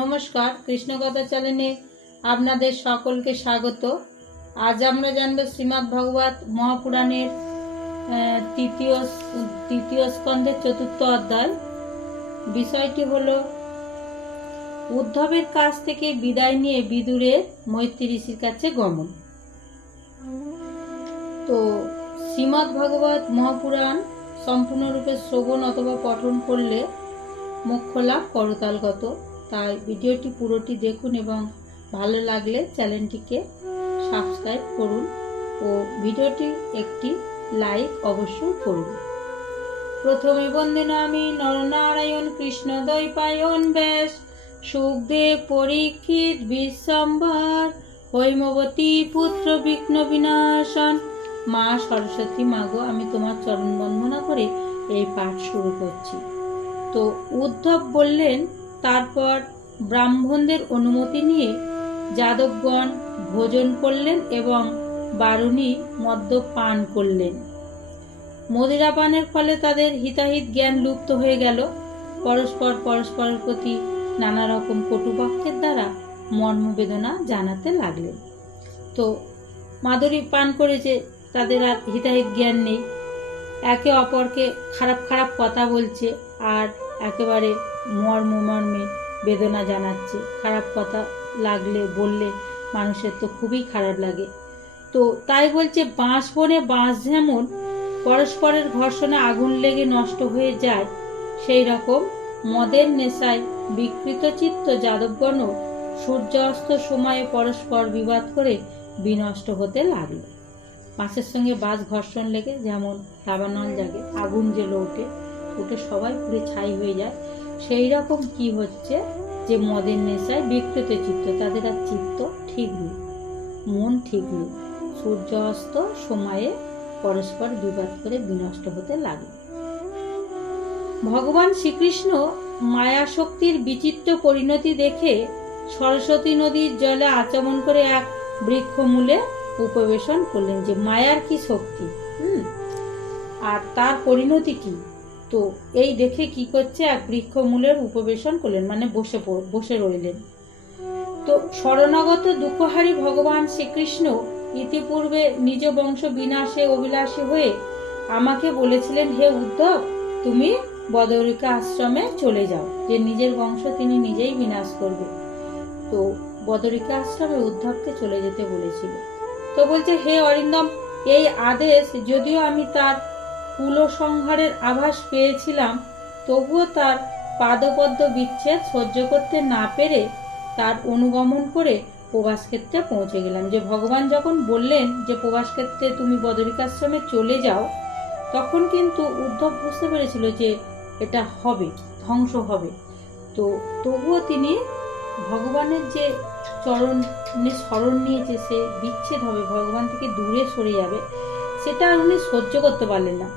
নমস্কার, কৃষ্ণকথা চ্যানেলে আপনাদের সকলকে স্বাগত। আজ আমরা জানব শ্রীমদ্ ভাগবত মহাপুরাণের তৃতীয় স্কন্ধের ৪র্থ অধ্যায়। বিষয়টি হলো উদ্ধবের কাছ থেকে বিদায় নিয়ে বিদুরের মৈত্রী ঋষির কাছে গমন। তো শ্রীমদ্ ভাগবত মহাপুরাণ সম্পূর্ণরূপে শ্রবণ অথবা পঠন করলে মোক্ষ লাভ করতালগত। তাই ভিডিওটি পুরোটি দেখুন এবং ভালো লাগলে চ্যানেলটিকে সাবস্ক্রাইব করুন ও ভিডিওটি একটি লাইক অবশ্যই করুন। প্রথমে বন্দিনামি নরনারায়ণ কৃষ্ণ দ্বৈপায়ন ব্যাস সুখদেব পরীক্ষিত বিশ্বম্ভর হৈমবতী পুত্র বিঘ্ন বিনাশন। মা সরস্বতী মাগো, আমি তোমার চরণ বন্দনা করে এই পাঠ শুরু করছি। তো উদ্ধব বললেন, তারপর ব্রাহ্মণদের অনুমতি নিয়ে যাদবগণ ভোজন করলেন এবং বারুণী মদ্য পান করলেন। মদিরা পানের ফলে তাদের হিতাহিত জ্ঞান লুপ্ত হয়ে গেল। পরস্পরের প্রতি নানা রকম কটুবাক্যের দ্বারা মর্মবেদনা জানাতে লাগলেন। তো মাধুরী পান করেছে, তাদের আর হিতাহিত জ্ঞান নেই, একে অপরকে খারাপ খারাপ কথা বলছে আর একেবারে মর্মে বেদনা জানাচ্ছে। খারাপ কথা বললে মানুষের তো খুবই খারাপ লাগে। তো তাই বলছে, বাঁশ বনে বাঁশ যেমন পরস্পরের ঘর্ষণে আগুন লেগে নষ্ট হয়ে যায়, সেই রকম মদের নেশায় বিকৃত চিত্ত যাদবগণও সূর্যাস্ত সময়ে পরস্পর বিবাদ করে বিনষ্ট হতে লাগলো। বাঁশের সঙ্গে বাঁশ ঘর্ষণ লেগে যেমন দাবানল জাগে, আগুন জেলে উঠে সবাই পুড়ে ছাই হয়ে যায়, সেই রকম কি হচ্ছে যে মদের নেশায় বিকৃত চিত্ত, তাদের আর চিত্ত ঠিক নেই, মন ঠিক নেই, সূর্য অস্ত সময়ে পরস্পর বিবাদ করে বিনষ্ট হতে লাগলো। ভগবান শ্রীকৃষ্ণ মায়া শক্তির বিচিত্র পরিণতি দেখে সরস্বতী নদীর জলে আচমন করে এক বৃক্ষ মূলে উপবেশন করলেন। যে মায়ার কি শক্তি, আর তার পরিণতি কি, তো এই দেখে কি করছে, এক বৃক্ষ মূলের উপবেশন করলেন, মানে বসে রইলেন। তো শরণাগত দুঃখহারী ভগবান শ্রীকৃষ্ণ ইতিপূর্বে নিজ বংশ বিনাশে অভিলাষী হয়ে আমাকে বলেছিলেন, হে উদ্ধব, তুমি বদরিকা আশ্রমে চলে যাও, যে নিজের বংশ তিনি নিজেই বিনাশ করবে। তো বদরিকা আশ্রমে উদ্ধবকে চলে যেতে বলেছিল। তো বলছে, হে অরিন্দম, এই আদেশ যদিও আমি তার কুলসংহারের আভাস পেয়েছিলাম, তবুও তার পাদপদ্ম বিচ্ছেদ সহ্য করতে না পেরে তার অনুগমন করে প্রবাসক্ষেত্রে পৌঁছে গেলাম। যে ভগবান যখন বললেন যে প্রবাসক্ষেত্রে তুমি বদরিকাশ্রমে চলে যাও, তখন কিন্তু উদ্ধব বুঝতে পেরেছিল যে এটা হবে, ধ্বংস হবে। তো তবুও তিনি ভগবানের যে চরণে শরণ নিয়েছে, সে বিচ্ছেদ হবে, ভগবান থেকে দূরে সরে যাবে, সেটা উনি সহ্য করতে পারলেন না।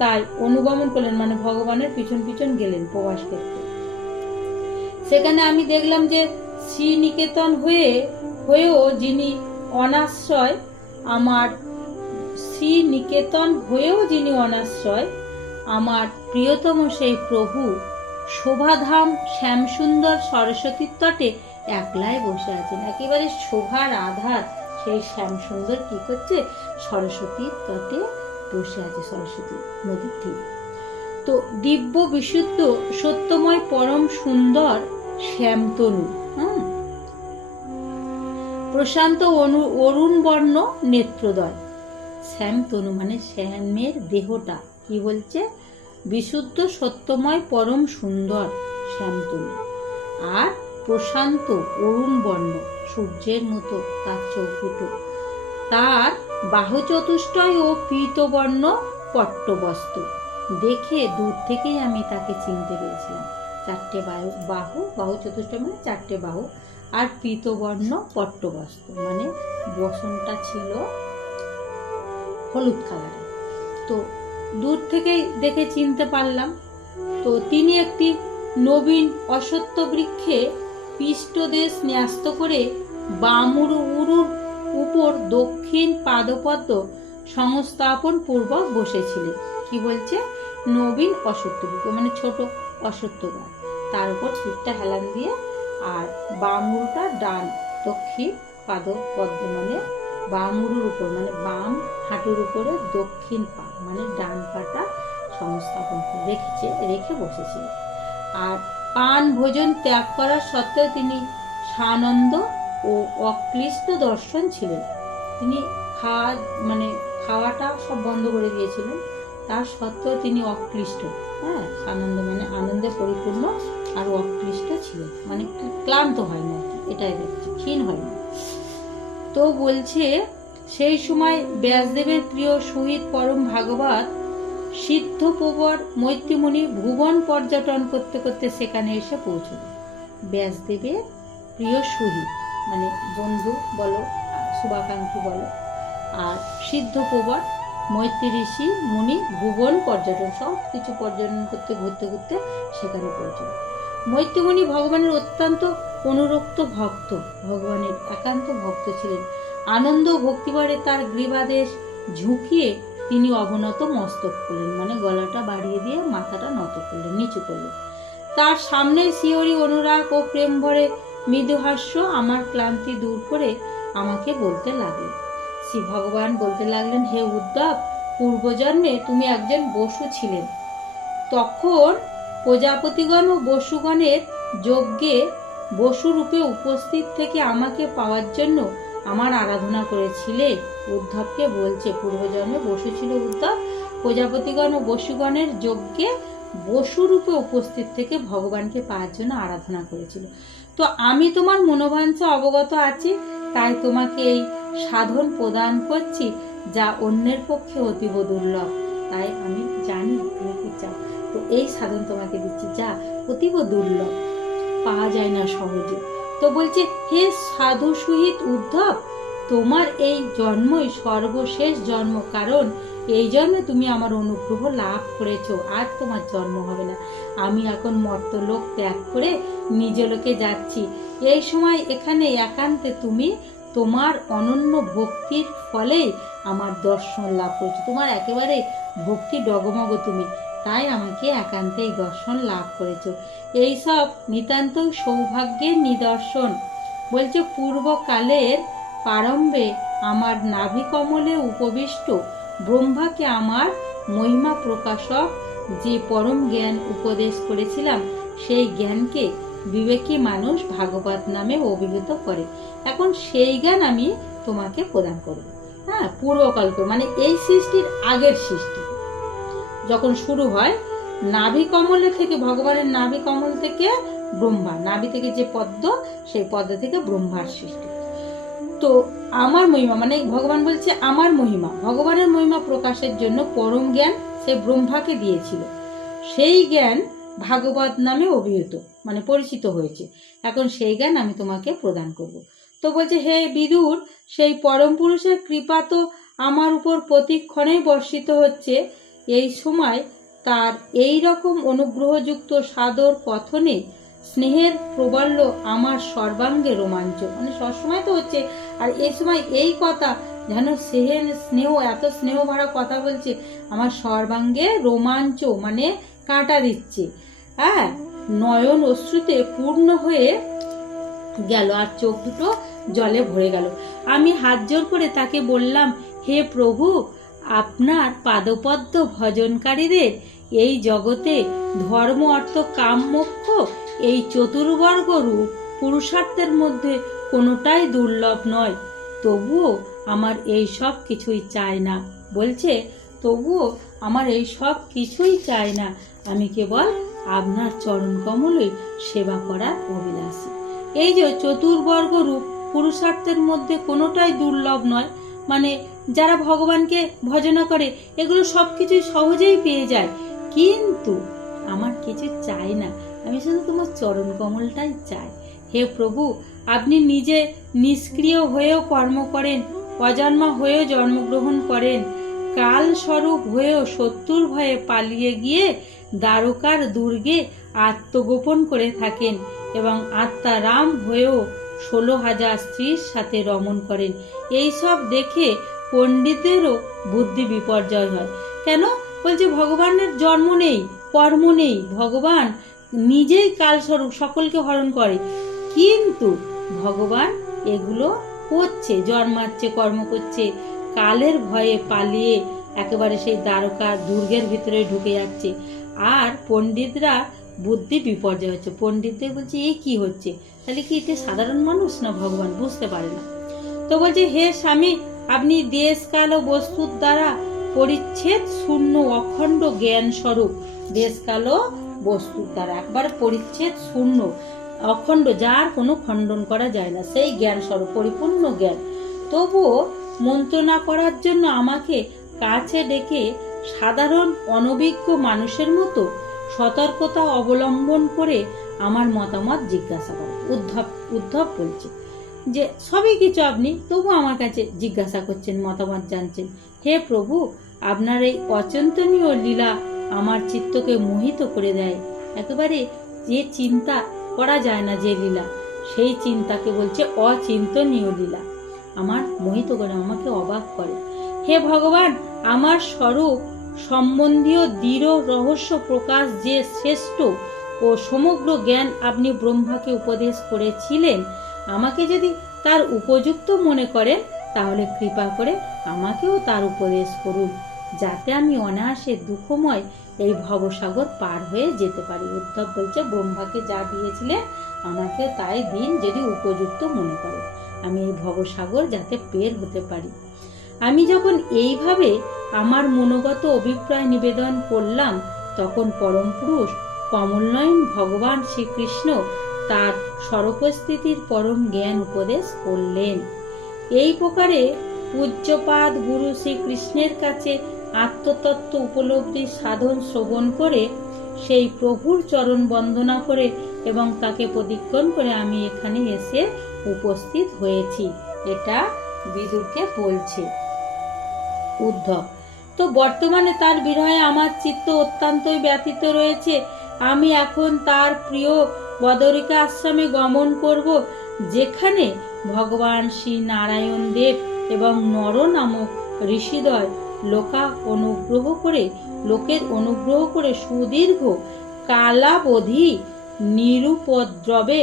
তাই অনুগমন করলেন, মানে ভগবানের পিছন পিছন গেলেন প্রবাস ক্ষেত্রে। সেখানে আমি দেখলাম যে শ্রীনিকেতন হয়েও যিনি অনাশ্রয় আমার প্রিয়তম সেই প্রভু শোভাধাম শ্যামসুন্দর সরস্বতীর তটে একলাই বসে আছেন। একেবারে শোভার আধার সেই শ্যামসুন্দর কি করছে, সরস্বতীর তটে বসে আছে, সরস্বতী নদীর তীরে। তো দিব্য বিশুদ্ধ সত্যময় পরম সুন্দর শ্যামতনু, প্রশান্ত অরুণ বর্ণ নেত্রদয়। শ্যামতনু মানে শ্যামের দেহটা, কি বলছে, বিশুদ্ধ সত্যময় পরম সুন্দর শ্যামতনু, আর প্রশান্ত অরুণ বর্ণ, সূর্যের মতো তার চোখ দুটো, তার বাহু চতুষ্টয় ও পীতবর্ণ পট্টবস্ত্র। দেখে দূর থেকেই আমি তাকে চিনতে পেরেছিলাম। 4টে বাহু চতুষ্টয় মানে 4টে বাহু, আর পীতবর্ণ পট্টবস্ত্র মানে বসনটা ছিল হলুদ কালারের। তো দূর থেকেই দেখে চিনতে পারলাম। তো তিনি একটি নবীন অশ্বত্থ বৃক্ষে পৃষ্ঠদেশ ন্যস্ত করে বামুরুর উপর দক্ষিণ পাদপদ্ম সংস্থাপন পূর্বক বসেছিলেন। কি বলছে, নবীন অশ্বত্থ বৃক্ষ মানে ছোট অশ্বত্থ গাছ, তার উপর পিঠটা হেলান দিয়ে আর বাম উরুটা ডান দক্ষিণ পাদপদ্মে, মানে বাম উরুর উপর মানে বাম হাঁটুর উপরে দক্ষিণ পা মানে ডান পাটা সংস্থাপন করে রেখে বসেছিল। আর পান ভোজন ত্যাগ করার সত্ত্বেও তিনি সানন্দ ও অক্লিষ্ট দর্শন ছিলেন। তিনি খাওয়াটা সব বন্ধ করে দিয়েছিলেন, তার সত্ত্বেও তিনি অক্লিষ্ট, সানন্দ মানে আনন্দে পরিপূর্ণ, আর অক্লিষ্ট ছিলেন মানে ক্লান্ত হয়নি, এটাই দেখছি, ক্ষীণ হয়নি। তো বলছে সেই সময় ব্যাসদেবের প্রিয় শহীদ পরম ভাগবত সিদ্ধপ্রবর মৈত্রীমুনি ভুবন পর্যটন করতে করতে সেখানে এসে পৌঁছল। ব্যাসদেবের প্রিয় শহীদ মানে বন্ধু বলো, শুভাকাঙ্ক্ষী বলো, আর সিদ্ধপ্রবর মৈত্রী ঋষি মুনি ভুবন পর্যটন, সব কিছু পর্যটন করতে ঘুরতে ঘুরতে সেখানে পৌঁছল। মৈত্রীমুনি ভগবানের অত্যন্ত অনুরক্ত ভক্ত, ভগবানের একান্ত ভক্ত ছিলেন। আনন্দ ভক্তিবারে তার গ্রীবাদেশ ঝুঁকিয়ে তিনি অবনত মস্তক করলেন, মানে গলাটা বাড়িয়ে দিয়ে মাথাটা নত করলেন, নিচু করলেন। তার সামনে শিহরি অনুরাগ ও প্রেম ভরে মৃদুহাস্য আমার ক্লান্তি দূর করে আমাকে বলতে লাগলেন। শ্রী ভগবান বলতে লাগলেন, হে উদ্ধব, পূর্বজন্মে তুমি একজন বসু ছিলেন। তখন প্রজাপতিগণ ও বসুগণের যজ্ঞে বসুরূপে উপস্থিত থেকে আমাকে পাওয়ার জন্য আমার আরাধনা করেছিলে। উদ্ধবকে বলছে পূর্বজন্মে বসু ছিল উদ্ধব, প্রজাপতিগণ ও বসুগণের যজ্ঞে বসুরূপে উপস্থিত থেকে ভগবানকে পাওয়ার জন্য আরাধনা করেছিল। তো আমি তোমার মনোবাঞ্ছা অবগত আছি, তাই তোমাকে এই সাধন প্রদান করছি, যা অন্যের পক্ষে অতীব দুর্লভ। তাই আমি জানি তুমি কি চাও, তো এই সাধন তোমাকে দিচ্ছি, যা অতীব দুর্লভ, পাওয়া যায় না সহজে। তো বলছে, হে সাধু সহিত উদ্ধব, তোমার এই জন্মই সর্বশেষ জন্ম, কারণ এই জন্মে তুমি আমার অনুগ্রহ লাভ করেছো, আর তোমার জন্ম হবে না। আমি এখন মর্তলোক ত্যাগ করে নিজ লোকে যাচ্ছি। এই সময় এখানে একান্তে তুমি তোমার অনন্য ভক্তির ফলেই আমার দর্শন লাভ করেছো। তোমার একেবারে ভক্তি ডগমগ তুমি, তাই আমাকে একান্তে এই দর্শন লাভ করেছো। এইসব নিতান্ত সৌভাগ্যের নিদর্শন। বলছে, পূর্বকালের প্রারম্ভে আমার নাভিকমলে উপবিষ্ট ব্রহ্মাকে আমার মহিমা প্রকাশক যে পরম জ্ঞান উপদেশ করেছিলাম, সেই জ্ঞানকে বিবেকী মানুষ ভাগবত নামে অভিহিত করে। এখন সেই জ্ঞান আমি তোমাকে প্রদান করব। পূর্বকাল মানে এই সৃষ্টির আগের সৃষ্টি যখন শুরু হয়, নাভি কমলে থেকে, ভগবানের নাভি কমল থেকে ব্রহ্মা, নাভি থেকে যে পদ্ম, সেই পদ্ম থেকে ব্রহ্মার সৃষ্টি। তো আমার মহিমা মানে ভগবান বলছে আমার মহিমা, ভগবানের মহিমা প্রকাশের জন্য পরম জ্ঞান সে ব্রহ্মাকে দিয়েছিল। সেই জ্ঞান ভাগবত নামে অভিহিত মানে পরিচিত হয়েছে। এখন সেই জ্ঞান আমি তোমাকে প্রদান করব। তো বলছে, হে বিদুর, সেই পরম পুরুষের কৃপা তো আমার উপর প্রতিক্ষণেই বর্ষিত হচ্ছে। এই সময় তার এই রকম অনুগ্রহযুক্ত সাদর কথনে স্নেহের প্রবল্য আমার সর্বাঙ্গে রোমাঞ্চ, মানে সবসময় তো হচ্ছে, আর এই সময় এই কথা যেন স্নেহ, এত স্নেহ ভরা কথা বলছে, আমার সর্বাঙ্গে রোমাঞ্চ মানে কাঁটা দিচ্ছে। নয়ন অশ্রুতে পূর্ণ হয়ে গেল, আর চোখ দুটো জলে ভরে গেল। আমি হাত জোর করে তাকে বললাম, হে প্রভু, আপনার পাদপদ্ম ভজনকারীদের এই জগতে ধর্ম, অর্থ, কাম, মোক্ষ এই চতুর্বর্গ রূপ পুরুষার্থের মধ্যে কোনোটাই দুর্লভ নয়। তবুও আমার এই সব কিছুই চাই না। বলছে, তবুও আমার এই সব কিছুই চাই না, আমি কেবল আপনার চরণ কমলে সেবা করার অভিলাষী। এই যে চতুর্বর্গ রূপ পুরুষার্থের মধ্যে কোনোটাই দুর্লভ নয়, মানে যারা ভগবানকে ভজনা করে এগুলো সব কিছুই সহজেই পেয়ে যায়, কিন্তু আমার কিছু চাই না, আমি শুধু তোমার চরণ কমলটাই চাই। হে প্রভু, আপনি নিজে নিষ্ক্রিয় হয়েও কর্ম করেন, অজন্মা হয়েও জন্মগ্রহণ করেন, কাল স্বরূপ হয়েও শত্রুর ভয়ে পালিয়ে গিয়ে দ্বারকার দুর্গে আত্মগোপন করে থাকেন, এবং আত্মারাম হয়েও 16,000 স্ত্রীর সাথে রমণ করেন। এইসব দেখে পণ্ডিতেরও বুদ্ধি বিপর্যয় হয়। কেন? বলছে ভগবানের জন্ম নেই, কর্ম নেই, ভগবান নিজেই কালস্বরূপ, সকলকে হরণ করে, কিন্তু ভগবান এগুলো করছে, জন্মাচ্ছে, কর্ম করছে, কালের ভয়ে পালিয়ে একেবারে সেই দ্বারকা দুর্গের ভিতরে ঢুকে যাচ্ছে। আর পণ্ডিতরা বুদ্ধি বিপর্যয় হচ্ছে, পণ্ডিতদের বলছে এ কি হচ্ছে, তাহলে কি এটা সাধারণ মানুষ না ভগবান, বুঝতে পারে না। তো বলছে হে স্বামী, আপনি দেশ কাল ও বস্তুর দ্বারা পরিচ্ছেদ শূন্য অখণ্ড জ্ঞান স্বরূপ, দেশ কাল ও বস্তুর দ্বারা একবার পরিচ্ছেদ শূন্য অখণ্ড, যার কোনো খণ্ডন করা যায় না, সেই জ্ঞান স্বরূপ পরিপূর্ণ জ্ঞান, তবুও মন্ত্রণা করার জন্য আমাকে কাছে ডেকে সাধারণ অনভিজ্ঞ মানুষের মতো সতর্কতা অবলম্বন করে আমার মতামত জিজ্ঞাসা করে। উদ্ধব বলছে যে সবই কিছু আপনি, তবু আমার কাছে জিজ্ঞাসা করছেন, মতামত জানছেন। হে প্রভু, আপনার এই অচিন্তনীয় লীলা আমার চিত্তকে মোহিত করে দেয়। একেবারে যে চিন্তা করা যায় না যে লীলা, সেই চিন্তাকে বলছে অচিন্তনীয় লীলা, আমার মোহিত করে, আমাকে অবাক করে। হে ভগবান, আমার স্বরূপ সম্বন্ধীয় দৃঢ় রহস্য প্রকাশ যে শ্রেষ্ঠ ও সমগ্র জ্ঞান আপনি ব্রহ্মাকে উপদেশ করেছিলেন, আমাকে যদি তার উপযুক্ত মনে করেন তাহলে কৃপা করে আমাকেও তার উপদেশ করুন, যাতে আমি অনায়াসে দুঃখময় এই ভবসাগর পার হয়ে যেতে পারি। উদ্ধব বলছে ব্রহ্মাকে যা দিয়েছিলেন আমাকে তাই দিন, যদি উপযুক্ত মনে করেন, আমি এই ভবসাগর যাতে পের হতে পারি। আমি যখন এইভাবে আমার মনোগত অভিপ্রায় নিবেদন করলাম, তখন পরম পুরুষ কমলনয়ন ভগবান শ্রীকৃষ্ণ তার স্বরূপস্থিতির পরম জ্ঞান উপদেশ করলেন। এই প্রকারে পূজ্যপাদ গুরু শ্রীকৃষ্ণের কাছে আত্মতত্ত্ব উপলব্ধি সাধন শ্রবণ করে, সেই প্রভুর চরণ বন্দনা করে এবং তাকে প্রদক্ষিণ করে আমি এখানে এসে উপস্থিত হয়েছি। এটা বিদুরকে বলছে উদ্ধব। তো বর্তমানে তার বিরহে আমার চিত্ত অত্যন্তই ব্যথিত রয়েছে। আমি এখন তার প্রিয় বদরিকা আশ্রমে গমন করব, যেখানে ভগবান শ্রী নারায়ণ দেব এবং নর নামক ঋষিদ্বয় লোকের অনুগ্রহ করে সুদীর্ঘ কালাবধি নিরুপদ্রবে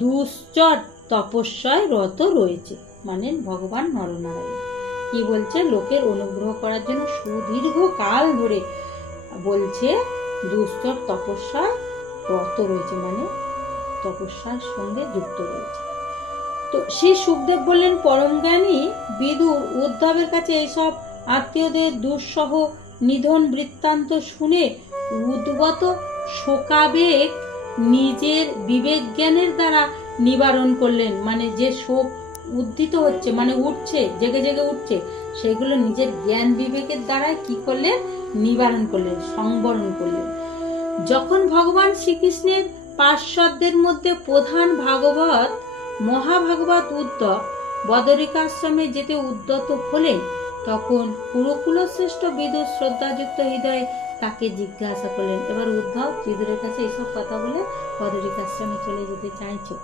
দুশ্চর তপস্যায় রত রয়েছে। মানে ভগবান নরনারায়ণ কি বলছে, লোকের অনুগ্রহ করার জন্য সুদীর্ঘ কাল ধরে বলছে দুশ্চর তপস্যায় রত রয়েছে, মানে তপস্যার সঙ্গে যুক্ত রয়েছে। তো শ্রী সুখদেব বললেন, পরম জ্ঞানী বিদুর উদ্ধবের কাছে এইসব আত্মীয়দের দুঃসহ নিধন বৃত্তান্ত শুনে উদ্গত শোকাবেগ নিজের বিবেক জ্ঞানের দ্বারা নিবারণ করলেন। মানে যে শোক উদ্ধিত হচ্ছে, মানে উঠছে, জেগে জেগে উঠছে, সেগুলো নিজের জ্ঞান বিবেকের দ্বারাই কি করলেন, নিবারণ করলেন, সংবরণ করলেন। যখন ভগবান শ্রীকৃষ্ণের পার্শ্বদের মধ্যে প্রধান ভাগবত মহাভাগবত উদ্ধব বদরিকাশ্রমে যেতে উদ্যত হলেন, তখন কুরুকুল শ্রেষ্ঠ বিদুর শ্রদ্ধাযুক্ত হৃদয়ে তাকে জিজ্ঞাসা করলেন। এবার উদ্ধব বিদুরের কাছে এইসব কথা বলে বদরিকাশ্রমে চলে যেতে চাইছো,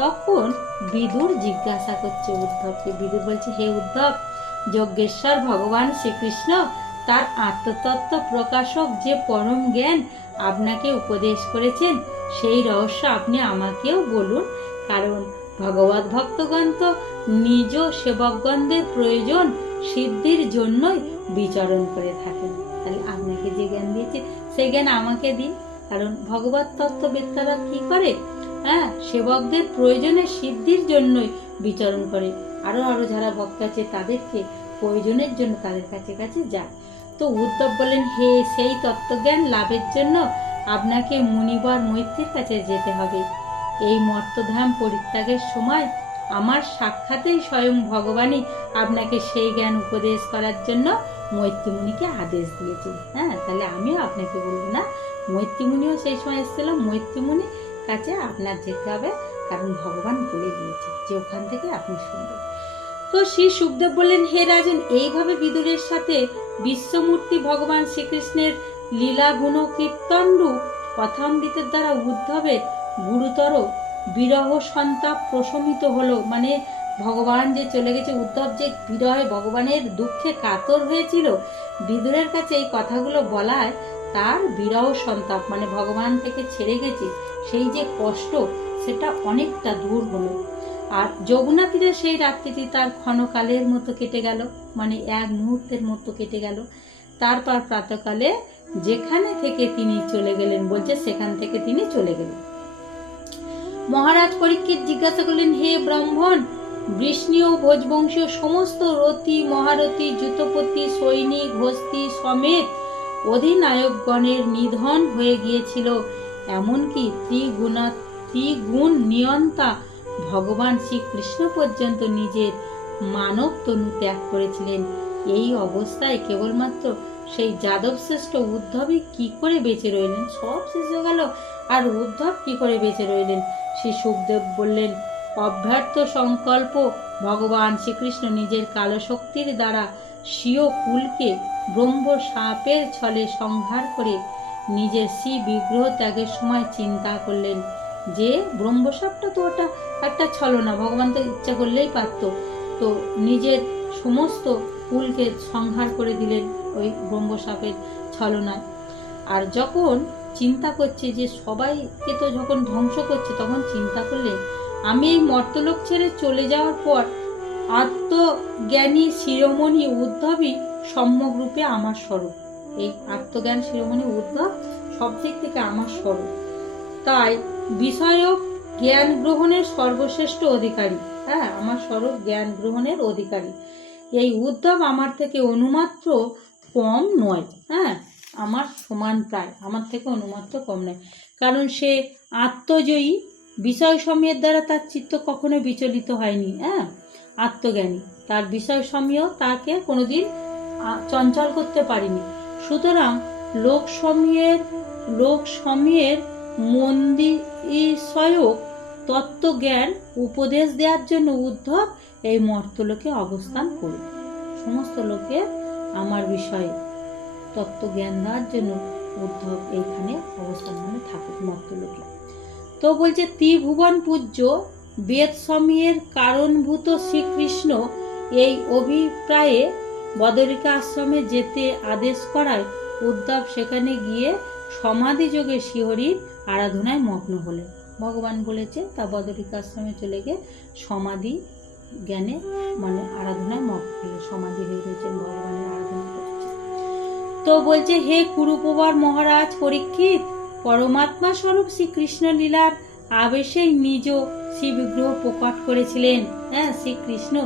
তখন বিদুর জিজ্ঞাসা করছে উদ্ধবকে। বিদুর বলছে, হে উদ্ধব, যজ্ঞেশ্বর ভগবান শ্রীকৃষ্ণ তার আত্মতত্ত্ব প্রকাশক যে পরম জ্ঞান আপনাকে উপদেশ করেছেন, সেই রহস্য আপনি আমাকেও বলুন, কারণ ভগবত ভক্তগণ তো নিজ সেবকগণদের প্রয়োজন সিদ্ধির জন্যই বিচরণ করে থাকেন। তাহলে আপনাকে যে জ্ঞান দিয়েছে সেই জ্ঞান আমাকে দিন, কারণ ভগবত তত্ত্ববেত্তারা কি করে, সেবকদের প্রয়োজনে সিদ্ধির জন্যই বিচরণ করে, আরো যারা ভক্ত আছে তাদেরকে প্রয়োজনের জন্য তাদের কাছে কাছে যায়। তো উদ্ধব বলেন, হে, সেই তত্ত্বজ্ঞান লাভের জন্য আপনাকে মুনিবর মৈত্রীর কাছে যেতে হবে। এই মর্তধাম পরিত্যাগের সময় আমার সাক্ষাতেই স্বয়ং ভগবানই আপনাকে সেই জ্ঞান উপদেশ করার জন্য মৈত্রীমুনিকে আদেশ দিয়েছেন। তাহলে আমিও আপনাকে বলবো না, মৈত্রীমুনিও সেই সময় এসেছিল, মৈত্রীমুনির কাছে আপনার যেতে হবে, কারণ ভগবান বলে দিয়েছে যে ওখান থেকে আপনি শুনবেন। তো শ্রী সুখদেব বললেন, হে রাজন, এইভাবে বিদুরের সাথে বিশ্বমূর্তি ভগবান শ্রীকৃষ্ণের লীলা গুণ কীর্তন রূপ কথামৃতের দ্বারা উদ্ধবের গুরুতর বিরহ সন্তাপ প্রশমিত হলো। মানে ভগবান যে চলে গেছে, উদ্ধব যে বিরহে ভগবানের দুঃখে কাতর হয়েছিল, বিদুরের কাছে এই কথাগুলো বলায় তার বিরহ সন্তাপ, মানে ভগবান থেকে ছেড়ে গেছে সেই যে কষ্ট, সেটা অনেকটা দূর হলো। আর যমুনা তীরে সেই রাত্রিটি তার ক্ষণকালের মতো কেটে গেল, মানে এক মুহূর্তের মতো কেটে গেল। তারপর প্রাতকালে যেখানে থেকে তিনি চলে গেলেন, বলছে সেখান থেকে তিনি চলে গেলেন। মহারাজ পরীক্ষিত জিজ্ঞাসা করলেন, হে ব্রাহ্মণ, বৃষ্ণীয় ভোজবংশীয় সমস্ত রতি মহারথী যুতপতি সৈনিক হস্তি সমেত অধিনায়কগণের নিধন হয়ে গিয়েছিল, এমনকি ত্রিগুণ নিয়ন্তা ভগবান শ্রীকৃষ্ণ পর্যন্ত নিজের মানব তনু ত্যাগ করেছিলেন। এই অবস্থায় কেবলমাত্র সেই যাদব শ্রেষ্ঠ উদ্ধবই কি করে বেঁচে রইলেন? সব শেষ হয়ে গেল, আর উদ্ধব কি করে বেঁচে রইলেন? শ্রী সুখদেব বললেন, অব্যর্থ সংকল্প ভগবান শ্রীকৃষ্ণ নিজের কালো শক্তির দ্বারা স্বীয় কুলকে ব্রহ্ম সাপের ছলে সংহার করে নিজের শ্রী বিগ্রহ ত্যাগের সময় চিন্তা করলেন যে ব্রহ্মসাপটা তো ওটা একটা ছলনা, ভগবান তো ইচ্ছা করলেই পারত, তো নিজের সমস্ত কুলকে সংহার করে দিলেন ওই ব্রহ্মসাপের ছলনায়। আর যখন চিন্তা করছে যে সবাইকে তো যখন ধ্বংস করছে, তখন চিন্তা করলেন আমি এই মর্তলোক ছেড়ে চলে যাওয়ার পর আত্মজ্ঞানী শিরোমণি উদ্ধবই সম্যক রূপে আমার স্বরূপ। এই আত্মজ্ঞান শিরোমণি উদ্ধব সব দিক থেকে আমার স্বরূপ, তাই বিষয়ক জ্ঞান গ্রহণের সর্বশ্রেষ্ঠ অধিকারী। হ্যাঁ, আমার স্বরূপ জ্ঞান গ্রহণের অধিকারী। এই উদ্ধব আমার থেকে অনুমাত্র কম নয়, হ্যাঁ, আমার সমান প্রায়, আমার থেকে অনুমাত্র কম নয়, কারণ সে আত্মজয়ী, বিষয় সময়ের দ্বারা তার চিত্ত কখনো বিচলিত হয়নি। হ্যাঁ, আত্মজ্ঞানী, তার বিষয় সময় তাকে কোনোদিন চঞ্চল করতে পারিনি। সুতরাং লোক সময়ের মন্দিষয়ক তত্ত্বজ্ঞান উপদেশ দেওয়ার জন্য উদ্ধব এই মর্তলোকে অবস্থান করে, সমস্ত লোকে আমার বিষয়ে তত্ত্বজ্ঞান দেওয়ার জন্য উদ্ধব এইখানে অবস্থান, মানে থাকুক মর্তলোকে। তো বলছে ত্রিভুবন পূজ্য বেদ সময়ের কারণভূত শ্রীকৃষ্ণ এই অভিপ্রায়ে বদরিকা আশ্রমে যেতে আদেশ করায় উদ্ধব সেখানে গিয়ে সমাধি যোগে শ্রীহরির আরাধনায় মগ্ন হলেন। ভগবান বলেছে তা বদরিকা আশ্রমে চলে গিয়ে সমাধি জ্ঞানে, মানে আরাধনায় মগ্ন হলেন, সমাধি হয়ে রয়েছেন, ভগবানের আরাধনা করছে। তো বলছে, হে কুরুপবর মহারাজ পরীক্ষিত, পরমাত্মা স্বরূপ শ্রীকৃষ্ণ লীলার আবেশেই নিজ শ্রী বিগ্রহ প্রকট করেছিলেন। হ্যাঁ, শ্রীকৃষ্ণ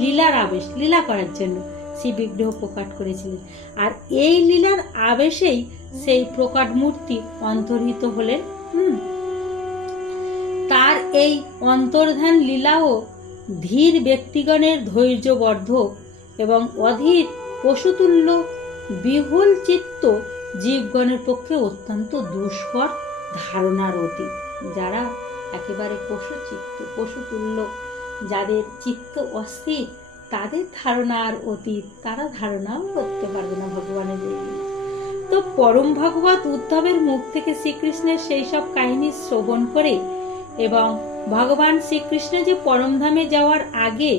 লীলার আবেশ, লীলা করার জন্য শ্রী বিগ্রহ প্রকট করেছিলেন, আর এই লীলার আবেশেই সেই প্রকট মূর্তি অন্তর্হিত হলেন। তার এই অন্তর্ধান লীলাও ধীর ব্যক্তিগণের ধৈর্যবর্ধক এবং অধীর পশুতুল্য বিহুল চিত্ত জীবগণের পক্ষে অত্যন্ত দুষ্কর ধারণার অতীত। যারা একেবারে পশুতুল্য, যাদের চিত্ত অস্থির, তাদের ধারণার অতীত, তারা ধারণাও করতে পারবে না ভগবানের এই লীলা। তো পরম ভগবত উদ্ধবের মুখ থেকে শ্রীকৃষ্ণের সেই সব কাহিনী শ্রবণ করে এবং ভগবান শ্রীকৃষ্ণ যে পরমধামে যাওয়ার আগে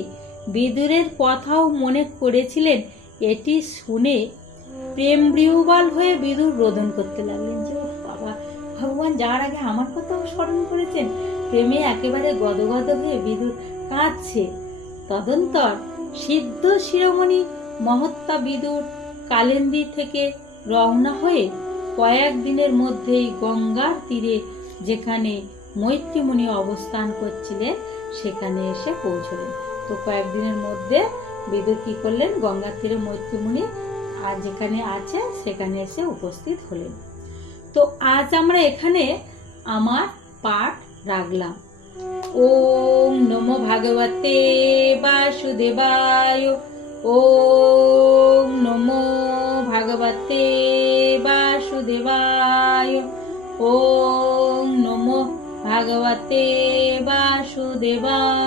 বিদুরের কথাও মনে করেছিলেন, এটি শুনে প্রেম বিহ্বল হয়ে বিদুর রোদন করতে লাগলেন যে বাবা, ভগবান যাওয়ার আগে আমার কথাও স্মরণ করেছেন। প্রেমে একেবারে গদগদ হয়ে বিদুর কাঁদছে। তদন্তর সিদ্ধ শিরোমণি মহাত্মা বিদুর কালেন্দি থেকে রওনা হয়ে কয়েকদিনের মধ্যেই গঙ্গার তীরে যেখানে মৈত্রীমুনি অবস্থান করছিলেন সেখানে এসে পৌঁছলেন। তো কয়েকদিনের মধ্যে বিদুর কি করলেন, গঙ্গার তীরে মৈত্রীমুনি আর যেখানে আছে সেখানে এসে উপস্থিত হলেন। তো আজ আমরা এখানে আমার পাঠ রাখলাম। ওম নমো ভগবতে বাসুদেবায়, ওম নমো ভগবতে বাসুদেবায়, ওম নমো ভগবতে বাসুদেবায়।